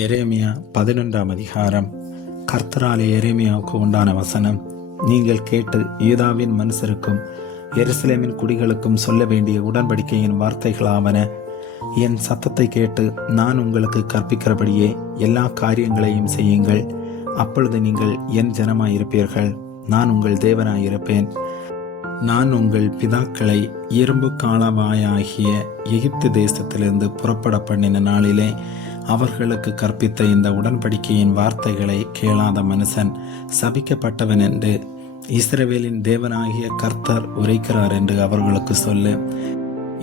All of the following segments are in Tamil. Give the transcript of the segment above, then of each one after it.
எரேமியா 11ஆம் அதிகாரம். கர்த்தராலே எரேமியாவுக்கு உண்டான வசனம். நீங்கள் கேட்டு யூதாவின் மனுஷருக்கும் எருசலேமின் குடிகளுக்கும் சொல்ல வேண்டிய உடன்படிக்கையின் வார்த்தைகளாவன. என் சத்தத்தை கேட்டு நான் உங்களுக்கு கற்பிக்கிறபடியே எல்லா காரியங்களையும் செய்யுங்கள். அப்பொழுது நீங்கள் என் ஜனமாயிருப்பீர்கள், நான் உங்கள் தேவனாயிருப்பேன். நான் உங்கள் பிதாக்களை இரும்பு காலவாயாகிய எகிப்து தேசத்திலிருந்து புறப்பட பண்ணின நாளிலே அவர்களுக்கு கற்பித்த இந்த உடன்படிக்கையின் வார்த்தைகளை கேளாத மனுஷன் சபிக்கப்பட்டவன் என்று இஸ்ரவேலின் தேவனாகிய கர்த்தர் உரைக்கிறார் என்று அவர்களுக்கு சொல்லு.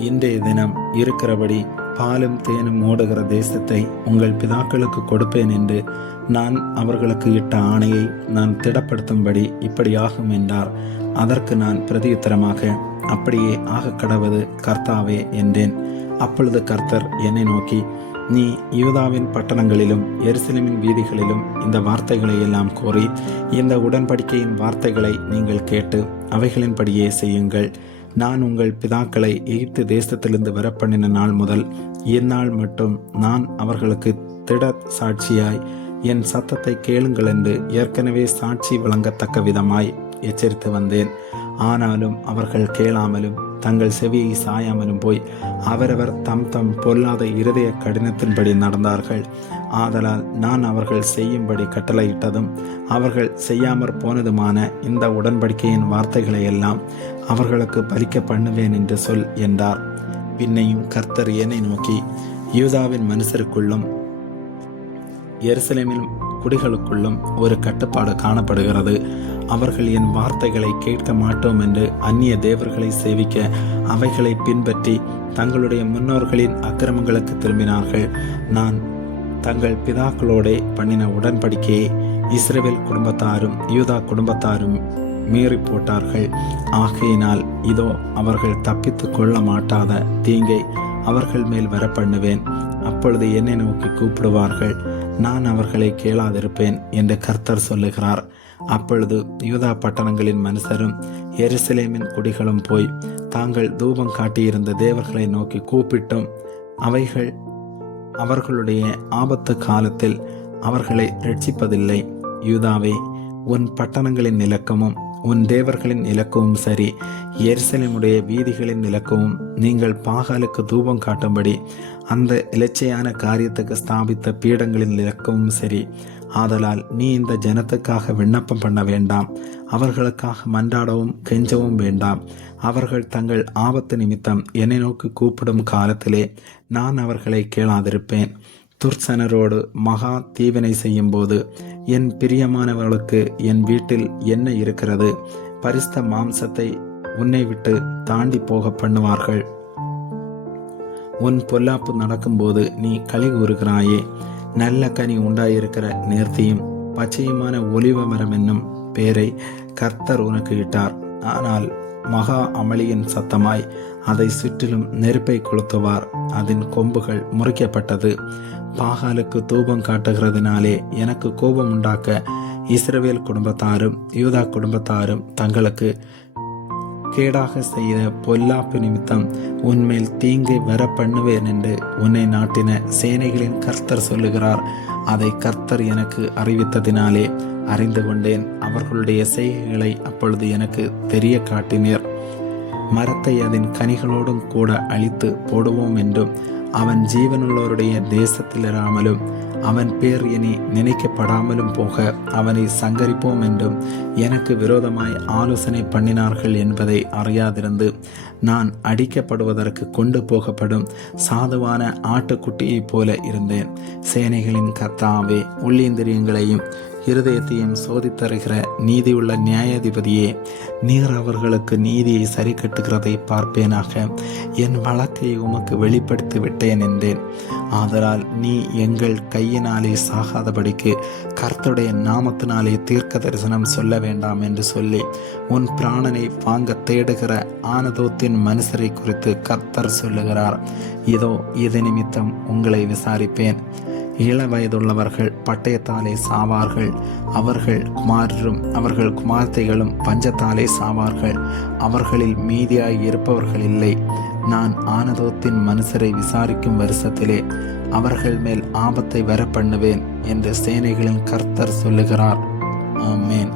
இன்றைய தினம் இருக்கிறபடி பாலும் தேனும் ஓடுகிற தேசத்தை உங்கள் பிதாக்களுக்கு கொடுப்பேன் என்று நான் அவர்களுக்கு இட்ட ஆணையை நான் திடப்படுத்தும்படி இப்படியாகும் என்றார். அதற்கு நான் பிரதியுத்தரமாக, அப்படியே ஆக கடவது கர்த்தாவே என்றேன். அப்பொழுது கர்த்தர் என்னை நோக்கி, நீ யூதாவின் பட்டணங்களிலும் எருசலேமின் வீதிகளிலும் இந்த வார்த்தைகளை எல்லாம் கூறி, இந்த உடன்படிக்கையின் வார்த்தைகளை நீங்கள் கேட்டு அவைகளின்படியே செய்யுங்கள். நான் உங்கள் பிதாக்களை எகிப்து தேசத்திலிருந்து வரப்பண்ணின நாள் முதல் இந்நாள் மட்டும் நான் அவர்களுக்கு திட சாட்சியாய் என் சத்தத்தை கேளுங்கள் என்று ஏற்கனவே சாட்சி வழங்கத்தக்க விதமாய் எச்சரித்து வந்தேன். ஆனாலும் அவர்கள் கேளாமலும் தங்கள் செவியை சாயாமலும் போய் அவரவர் தம் தம் பொல்லாத இருதய கடினத்தின்படி நடந்தார்கள். ஆதலால் நான் அவர்கள் செய்யும்படி கட்டளையிட்டதும் அவர்கள் செய்யாமற் போனதுமான இந்த உடன்படிக்கையின் வார்த்தைகளை எல்லாம் அவர்களுக்கு பலிக்க பண்ணுவேன் என்று சொல் என்றார். பின்னையும் கர்த்தர் என்னை நோக்கி, யூதாவின் மனுஷருக்குள்ளும் எருசலேமின் குடிகளுக்குள்ளும் ஒரு கட்டுப்பாடு காணப்படுகிறது. அவர்கள் என் வார்த்தைகளை கேட்க மாட்டோம் என்று அந்நிய தேவர்களை சேவிக்க அவைகளை பின்பற்றி தங்களுடைய முன்னோர்களின் அக்கிரமங்களுக்கு திரும்பினார்கள். நான் தங்கள் பிதாக்களோடே பண்ணின உடன்படிக்கையை இஸ்ரவேல் குடும்பத்தாரும் யூதா குடும்பத்தாரும் மீறி போட்டார்கள். ஆகையினால் இதோ அவர்கள் தப்பித்து கொள்ள மாட்டாத தீங்கை அவர்கள் மேல் வர பண்ணுவேன். அப்பொழுது என்னை நோக்கி கூப்பிடுவார்கள், நான் அவர்களை கேளாதிருப்பேன் என்று கர்த்தர் சொல்லுகிறார். அப்பொழுது யூதா பட்டணங்களின் மனுஷரும் எருசலேமின் குடிகளும் போய் தாங்கள் தூபம் காட்டியிருந்த தேவர்களை நோக்கி கூப்பிட்டும் அவைகள் அவர்களுடைய ஆபத்து காலத்தில் அவர்களை ரட்சிப்பதில்லை. யூதாவே, உன் பட்டணங்களின் இலக்கமும் உன் தேவர்களின் இலக்கமும் சரி, எருசலேமுடைய வீதிகளின் இலக்கமும் நீங்கள் பாகாலுக்கு தூபம் காட்டும்படி அந்த இலச்சையான காரியத்துக்கு ஸ்தாபித்த பீடங்களின் இலக்கமும் சரி. ஆதலால் நீ இந்த ஜனத்துக்காக விண்ணப்பம் பண்ண வேண்டாம், அவர்களுக்காக மன்றாடவும் கெஞ்சவும் வேண்டாம். அவர்கள் தங்கள் ஆபத்து நிமித்தம் என்னை நோக்கி கூப்பிடும் காலத்திலே நான் அவர்களை கேளாதிருப்பேன். துர்சனரோடு மகா தீவினை செய்யும் போது என் பிரியமானவர்களுக்கு என் வீட்டில் என்ன இருக்கிறது? பரிசுத்த மாம்சத்தை உன்னை விட்டு தாண்டி போக பண்ணுவார்கள். உன் பொல்லாப்பு நடக்கும்போது நீ களி கூறுகிறாயே. நல்ல கனி உண்டாயிருக்கிற நேர்த்தியும் பச்சையுமான ஒலிவ மரம் என்னும் பேரை கர்த்தர் உனக்கு இட்டார். ஆனால் மகா அமளியின் சத்தமாய் அதை சுற்றிலும் நெருப்பை கொளுத்துவார். அதன் கொம்புகள் முறிக்கப்பட்டது. பாகாலுக்கு தூபம் காட்டுகிறதுனாலே எனக்கு கோபம் உண்டாக்க இஸ்ரவேல் குடும்பத்தாரும் யூதா குடும்பத்தாரும் தங்களுக்கு கேடாக செய்த பொல்லாப்பு நிமித்தம் உன்மேல் தீங்கை வர பண்ணுவேன் என்று உன்னை நாட்டின சேனைகளின் கர்த்தர் சொல்லுகிறார். அதை கர்த்தர் எனக்கு அறிவித்ததினாலே அறிந்து கொண்டேன். அவர்களுடைய செய்கைகளை அப்பொழுது எனக்கு தெரிய காட்டினர். மரத்தை அதன் கனிகளோடும் கூட அழித்து போடுவோம் என்றும் அவன் ஜீவனுள்ளவருடைய தேசத்தில் இராமலும் அவன் பேர் இனி நினைக்கப்படாமலும் போக அவனை சங்கரிப்போம் என்றும் எனக்கு விரோதமாய் ஆலோசனை பண்ணினார்கள் என்பதை அறியாதிருந்து நான் அடிக்கப்படுவதற்கு கொண்டு போகப்படும் சாதுவான ஆட்டுக்குட்டியைப் போல இருந்தேன். சேனைகளின் கர்த்தாவே, உள்ளிந்திரியங்களையும் இருதயத்தையும் சோதித்தருகிற நீதியுள்ள நியாயாதிபதியே, நீர் அவர்களுக்கு நீதியை சரி கட்டுகிறதை பார்ப்பேனாக. என் வழக்கை உமக்கு வெளிப்படுத்தி விட்டேன் என்றேன். ஆதலால் நீ எங்கள் கையினாலே சாகாதபடிக்கு கர்த்தருடைய நாமத்தினாலே தீர்க்க தரிசனம் சொல்ல வேண்டாம் என்று சொல்லி உன் பிராணனை வாங்க தேடுகிற ஆனதோத்தின் மனுஷரை குறித்து கர்த்தர் சொல்லுகிறார். இதோ இது நிமித்தம் உங்களை விசாரிப்பேன். இள வயதுள்ளவர்கள் பட்டயத்தாலே சாவார்கள், அவர்கள் குமாரரும் அவர்கள் குமார்த்தைகளும் பஞ்சத்தாலே சாவார்கள். அவர்களில் மீதியாய் இருப்பவர்கள் இல்லை. நான் ஆனதோத்தின் மனுஷரை விசாரிக்கும் வருஷத்திலே அவர்கள் மேல் ஆபத்தை வரப்பண்ணுவேன் என்று சேனைகளின் கர்த்தர் சொல்லுகிறார். ஆமென்.